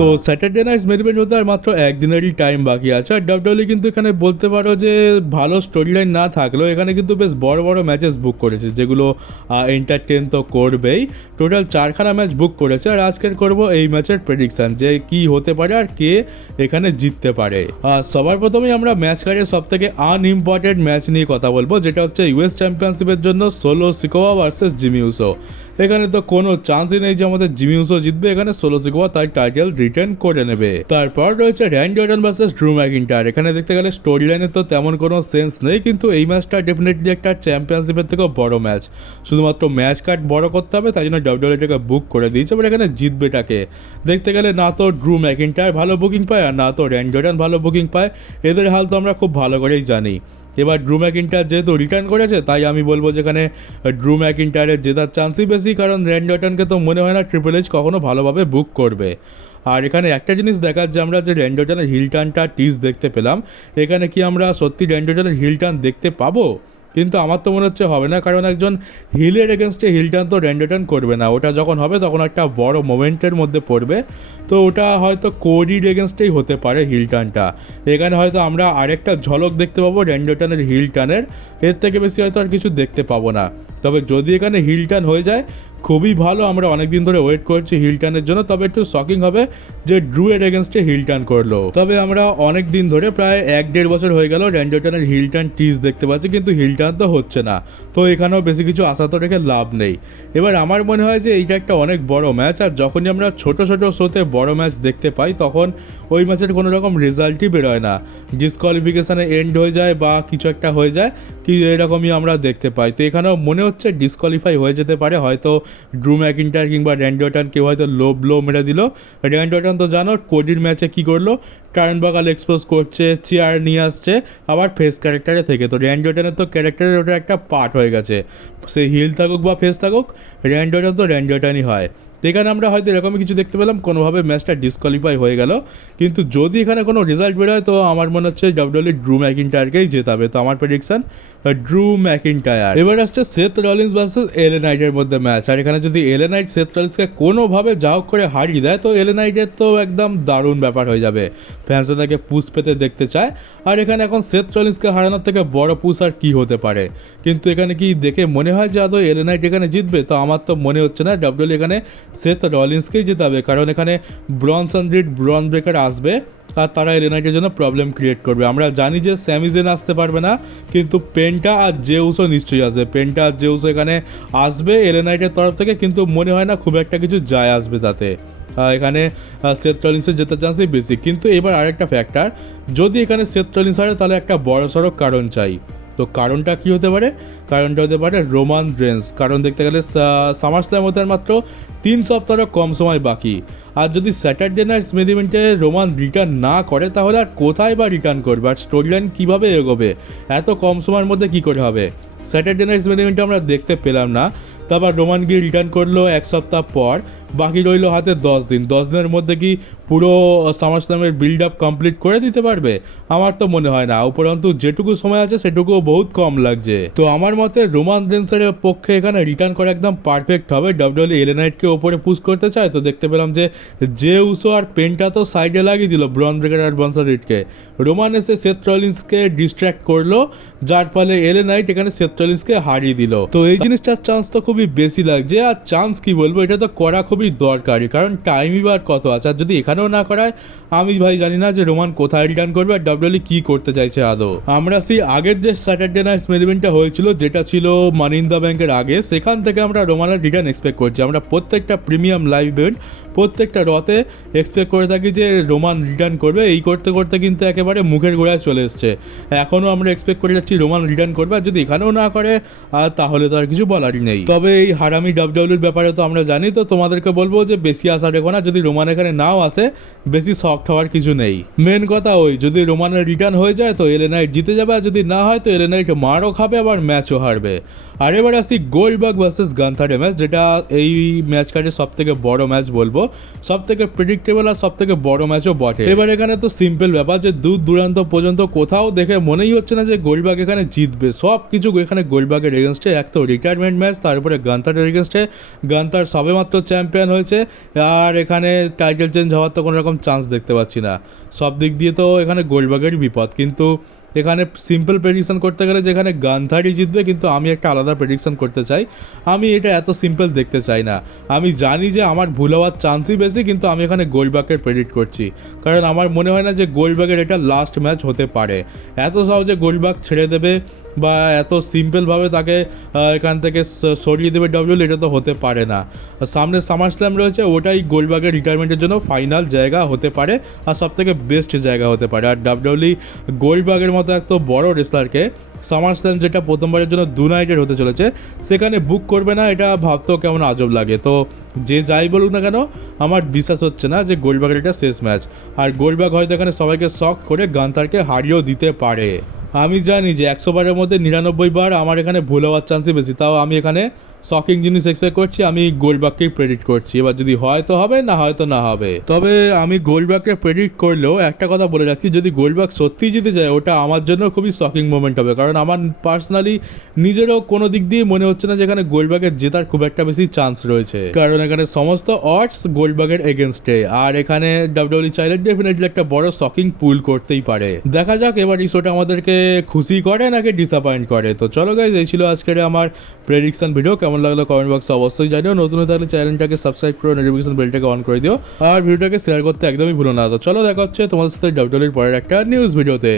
তো Saturday night main event হতে আর মাত্র একদিনেরই টাইম বাকি আছে। আর ডাব্লিউডব্লিউ কিন্তু এখানে বলতে পারো যে ভালো স্টোরি লাইন না থাকলেও এখানে কিন্তু বেশ বড় বড় ম্যাচেস বুক করেছে, যেগুলো এন্টারটেন তো করবেই। টোটাল 4খানা ম্যাচ বুক করেছে, আর আজকের করব এই ম্যাচের প্রেডিকশান যে কি হতে পারে আর কে এখানে জিততে পারে। সবার প্রথমেই আমরা ম্যাচ কার্ডের সব থেকে আনইম্পর্টেন্ট ম্যাচ নিয়ে কথা বলবো, যেটা হচ্ছে ইউএস চ্যাম্পিয়নশিপের জন্য সোলো সিকোয়া ভার্সেস জিমি উসো। এখানে তো কোনো চান্সই নেই যে আমাদের জিমি উসো জিতবে, এখানে সোলো সিকোয়া তার টাইটেল রিটার্ন করে নেবে। তারপর রয়েছে র্যান্ডি অর্টন ভার্সেস ড্রু ম্যাকিন্টায়ার। এখানে দেখতে গেলে স্টোরি লাইনে তো তেমন কোনো সেন্স নেই, কিন্তু এই ম্যাচটা ডেফিনেটলি একটা চ্যাম্পিয়নশিপের থেকেও বড় ম্যাচ। শুধুমাত্র ম্যাচ কার্ড বড় করতে হবে, তাই জন্য ডাব্লিউডব্লিউ এটাকে বুক করে দিয়েছে। এবার এখানে জিতবেটাকে দেখতে গেলে না তো ড্রু ম্যাকিন্টায়ার ভালো বুকিং পায়, আর না তো র্যান্ডি অর্টন ভালো বুকিং পায়। এদের হাল তো আমরা খুব ভালো করেই জানি। এবার ড্রু ম্যাকিন্টায়ার যেহেতু রিটার্ন করেছে, তাই আমি বলবো যেখানে ড্রু ম্যাকিন্টায়ারের জেতার চান্সই বেশি, কারণ র্যান্ডি অর্টনকে তো মনে হয় না ট্রিপল এইচ কখনো ভালোভাবে বুক করবে। আর এখানে একটা জিনিস দেখার যে আমরা যে র্যান্ডি অর্টনের হিল টার্নটা টিজ দেখতে পেলাম, এখানে কি আমরা সত্যি র্যান্ডি অর্টনের হিল টার্ন দেখতে পাবো? কিন্তু আমার তো মনে হচ্ছে হবে না, কারণ একজন হিলের এগেনস্টে হিল টার্ন তো র্যান্ডি অর্টন করবে না। ওটা যখন হবে তখন একটা বড় মোমেন্টের মধ্যে পড়বে, তো ওটা হয়তো কোডির এগেনস্টেই হতে পারে হিল টার্নটা। এখানে হয়তো আমরা আরেকটা ঝলক দেখতে পাবো র্যান্ডি অর্টনের হিল টার্নের, এর থেকে বেশি হয়তো আর কিছু দেখতে পাবো না। তবে যদি এখানে হিল টার্ন হয়ে যায় খুবই ভালো, আমরা অনেক দিন ধরে ওয়েট করছি হিল টার্নের জন্য। তবে একটু শকিং হবে যে ড্রু এর এগেনস্টে হিল টার্ন করলো। তবে আমরা অনেক দিন ধরে প্রায় 1-1.5 বছর হয়ে গেল র্যান্ডি অর্টনের হিল টার্ন টিজ দেখতে পাচ্ছি, কিন্তু হিল টার্ন তো হচ্ছে না। তো এখানেও বেশি কিছু আশা তো রেখে লাভ নেই। এবার আমার মনে হয় যে এইটা একটা অনেক বড় ম্যাচ, আর যখনই আমরা ছোট ছোট শোতে বড় ম্যাচ দেখতে পাই তখন ওই ম্যাচের কোনো রকম রেজাল্টই বেরোয় না, ডিসকোয়ালিফিকেশানে এন্ড হয়ে যায় বা কিছু একটা হয়ে যায়, কি এরকমই আমরা দেখতে পাই। তো এখানেও মনে হচ্ছে ডিসকোয়ালিফাই হয়ে যেতে পারে, হয়তো ড্রু ম্যাকিন্টায়ার কিংবা র্যান্ডি অর্টন কেউ হয়তো লো ব্লো মেরে দিল। র্যান্ডি অর্টন তো জানো কোডির ম্যাচে কী করলো, টার্নবাকাল এক্সপোজ করছে, চেয়ার নিয়ে আসছে, আবার ফেস ক্যারেক্টারে থেকে। তো র্যান্ডি অর্টনের তো ক্যারেক্টারের ওটা একটা পার্ট হয়ে গেছে, সে হিল থাকুক বা ফেস থাকুক, র্যান্ডি অর্টন তো র্যান্ডি অর্টনই হয়। তো এখানে আমরা হয়তো এরকমই কিছু দেখতে পেলাম, কোনোভাবে ম্যাচটা ডিসকোয়ালিফাই হয়ে গেল। কিন্তু যদি এখানে কোনো রেজাল্ট বেরোয় তো আমার মনে হচ্ছে ডাব্লিউডব্লিউ ড্রু ম্যাকিন্টায়ারকেই জেতাবে। তো আমার প্রেডিকশন ড্রু ম্যাকিন্টায়ার। এবার আসছে সেথ রলিন্স ভার্সেস এলএ নাইটের মধ্যে ম্যাচ। আর এখানে যদি এলএ নাইট সেথ রলিন্সকে কোনোভাবে যা হোক করে হারিয়ে দেয় তো এলএ নাইটের তো একদম দারুণ ব্যাপার হয়ে যাবে, ফ্যান্সে তাকে পুশ পেতে দেখতে চায়। আর এখানে এখন সেথ রলিন্সকে হারানোর থেকে বড় পুশ আর কি হতে পারে। কিন্তু এখানে কি দেখে মনে হয় যে আদৌ এলএ নাইট এখানে জিতবে? তো আমার তো মনে হচ্ছে না। ডাব্লিউডব্লিউ এখানে সেথ রলিন্সকেই জেতাবে, কারণ এখানে ব্রনসন রিড ব্রন ব্রেকার আসবে আর তারা এলএ নাইটের জন্য প্রবলেম ক্রিয়েট করবে। আমরা জানি যে স্যামি জেন আসতে পারবে না, কিন্তু পেন্টা আর জেউসও নিশ্চয়ই আসবে। পেন্টা আর জেউসও এখানে আসবে এলএ নাইটের তরফ থেকে, কিন্তু মনে হয় না খুব একটা কিছু যায় আসবে তাতে। এখানে সেথ রলিন্সের জেতার চান্সই বেশি। কিন্তু এবার আরেকটা ফ্যাক্টর, যদি এখানে সেথ রলিন্স হারে তাহলে একটা বড় সড়ো কারণ চাই। তো কারণটা কি হতে পারে? কারণটা হতে পারে রোমান রেন্স। কারণ দেখতে গেলে সামার স্ল্যাম হতে মাত্র 3 সপ্তাহেরও কম সময় বাকি। আর যদি স্যাটারডে নাইট মেন ইভেন্টে রোমান রিটার্ন না করে তাহলে আর কোথায় বা রিটার্ন করবে, আর স্টোরি লাইন কীভাবে এগোবে? এত কম সময়ের মধ্যে কী করে হবে? স্যাটারডে নাইট মেন ইভেন্টে আমরা দেখতে পেলাম না। তারপর রোমান গিয়ে রিটার্ন করলো 1 সপ্তাহ পর, বাকি রইল হাতে 10 দিন। 10 দিনের মধ্যে কি পুরো সামার স্ল্যামের বিল্ড আপ কমপ্লিট করে দিতে পারবে? আমার তো মনে হয় না। উপরন্তু যেটুকু সময় আছে সেটুকুও বহুত কম লাগছে। তো আমার মতে রোমান রেন্সের পক্ষে এখানে রিটার্ন করা একদম পারফেক্ট হবে। ডাব্লিউডব্লিউ এলএ নাইটকে ওপরে পুশ করতে চায়, তো দেখতে পেলাম যে উসো আর পেনটা তো সাইডে লাগিয়ে দিল ব্রন ব্রেকার আর ব্রনসন রিডকে। রোমান এসে সেথ রলিন্সকে ডিস্ট্র্যাক্ট করলো, যার ফলে এলএ নাইট এখানে সেথ রলিন্সকে হারিয়ে দিল। তো এই জিনিসটার চান্স তো খুবই বেশি লাগছে। আর চান্স কি বলবো, এটা তো করা খুবই দরকারি, কারণ টাইমই বা কত আছে। আর যদি এখানেও না করায় আমি ভাই জানি না যে রোমান কোথায় রিটার্ন করবে আর ডাব্লিউডব্লিউ কী করতে চাইছে আদৌ। আমরা সেই আগের যে স্যাটারডে নাইট মেন ইভেন্টটা হয়েছিল, যেটা ছিল মানি ইন দ্য ব্যাংকের আগে, সেখান থেকে আমরা রোমানের রিটার্ন এক্সপেক্ট করছি। আমরা প্রত্যেকটা প্রিমিয়াম লাইভ ইভেন্ট, প্রত্যেকটা রতে এক্সপেক্ট করে থাকি যে রোমান রিটার্ন করবে। এই করতে করতে কিন্তু একেবারে মুখের গোড়ায় চলে এসছে। এখনও আমরা এক্সপেক্ট করে যাচ্ছি রোমান রিটার্ন করবে, আর যদি এখানেও না করে আর তাহলে তো আর কিছু বলারই নেই। তবে এই হারামি ডাব্লিউডব্লিউর ব্যাপারে তো আমরা জানি। তো তোমাদেরকে বলবো যে বেশি আশা রেখো না, যদি রোমান এখানে নাও আসে বেশি শক্ট হওয়ার কিছু নেই। মেন কথা ওই যদি রোমানের রিটার্ন হয়ে যায় তো এলএ নাইট জিতে যাবে, আর যদি না হয় তো এলএ নাইট মারও খাবে আবার ম্যাচও হারবে। আর এবার আসি গোল্ডবার্গ ভার্সেস গান্থারের ম্যাচ, যেটা এই ম্যাচ কার্ডের সব থেকে বড় ম্যাচ বলবো। বলবো সব থেকে প্রেডিক্টেবল আর সব থেকে বড় ম্যাচও বটে। এবার এখানে তো সিম্পল ব্যাপার যে দূর দূরান্ত পর্যন্ত কোথাও দেখে মনেই হচ্ছে না যে গোল্ডবার্গ এখানে জিতবে। সব কিছু এখানে গোল্ডবার্গের এগেনস্টে, এক তো রিটায়ারমেন্ট ম্যাচ, তারপরে গান্থারের এগেনস্টে, গান্থার সবেমাত্র চ্যাম্পিয়ন হয়েছে, আর এখানে টাইটেল চেঞ্জ হওয়ার তো কোনো রকম চান্স দেখতে পাচ্ছি না। সব দিক দিয়ে তো এখানে গোল্ডবার্গেরই বিপদ। কিন্তু এখানে সিম্পল প্রেডিকশন করতে গেলে যেখানে গান্থারই জিতবে, কিন্তু আমি একটা আলাদা প্রেডিকশন করতে চাই। আমি এটা এত সিম্পল দেখতে চাই না। আমি জানি যে আমার ভুল হওয়ার চান্সই বেশি, কিন্তু আমি এখানে গোল্ডবার্গের প্রেডিক্ট করছি, কারণ আমার মনে হয় না যে গোল্ডবার্গের এটা লাস্ট ম্যাচ হতে পারে। এত সহজে গোল্ডবার্গ ছেড়ে দেবে বা এত সিম্পলভাবে তাকে এখান থেকে সরিয়ে দেবে ডব্লিউডব্লিউ, এটা তো হতে পারে না। সামনে সামার স্ল্যাম রয়েছে, ওটাই গোল্ডবার্গের রিটায়ারমেন্টের জন্য ফাইনাল জায়গা হতে পারে আর সবথেকে বেস্ট জায়গা হতে পারে। আর ডব্লিউডব্লিউ গোল্ডবার্গের মতো এত বড় রেসলারকে সামার স্ল্যাম, যেটা প্রথমবারের জন্য 2 নাইটের হতে চলেছে, সেখানে বুক করবে না, এটা ভাবতেও কেমন আজব লাগে। তো যে যাই বলুক না কেন, আমার বিশ্বাস হচ্ছে না যে গোল্ডবার্গের এটা শেষ ম্যাচ। আর গোল্ডবার্গ হয়তো এখানে সবাইকে শক করে গান্থারকে হারিয়েও দিতে পারে। আমি জানি যে 100 বারের মধ্যে 99 বার আমার এখানে ভুল হওয়ার চান্সই বেশি, তাও আমি এখানে শকিং জিনিস এক্সপেক্ট করছি। আমি গোল্ডবার্গকেই প্রেডিক্ট করছি, এবার যদি হয়তো হবে, না হয়তো না হবে। তবে আমি গোল্ডবার্গকে প্রেডিক্ট করলেও একটা কথা বলে রাখছি, যদি গোল্ডবার্গ সত্যিই জিতে যায়, ওটা আমার জন্য খুবই শকিং মোমেন্ট হবে। কারণ আমার পার্সোনালি নিজেরও কোনো দিক দিয়ে মনে হচ্ছে না যে এখানে গোল্ডবার্গের জেতার খুব একটা বেশি চান্স রয়েছে, কারণ এখানে সমস্ত অডস গোল্ডবার্গের এগেনস্টে। আর এখানে ডব্লিউডব্লিউ চাইলে ডেফিনেটলি একটা বড় শকিং পুল করতেই পারে। দেখা যাক এবার এই শোটা আমাদেরকে খুশি করে নাকি ডিসঅ্যাপয়েন্ট করে। তো চলো গাইজ, এই ছিল আজকের আমার প্রেডিকশন ভিডিও। কেমন লাগলো কমেন্ট বক্সে অবশ্যই জানিও। নতুন হয়ে থাকলে চ্যানেলটাকে সাবস্ক্রাইব করে নোটিফিকেশন বেলটাকে অন করে দিও, আর ভিডিওটাকে শেয়ার করতে একদমই ভুলো না। তো চলো, দেখা হচ্ছে তোমাদের সাথে ডব্লিউডব্লিউর পরের একটা নিউজ ভিডিওতে।